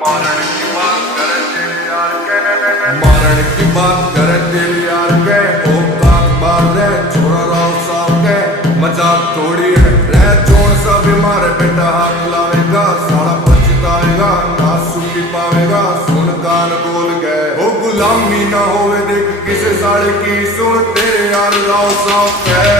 मारण की बात करे तेरे यार के, मारण की बात करे तेरे यार के। औकात बार है छोरा राव साहब के, मजाक थोड़ी है रह जोन सा बीमार बेटा हाथ लावेगा साला पछताएगा ना सुखी पावेगा। सुन कान बोल गए ओ गुलामी ना होवे देख किसे साले की, सुन तेरे यार राव साहब के।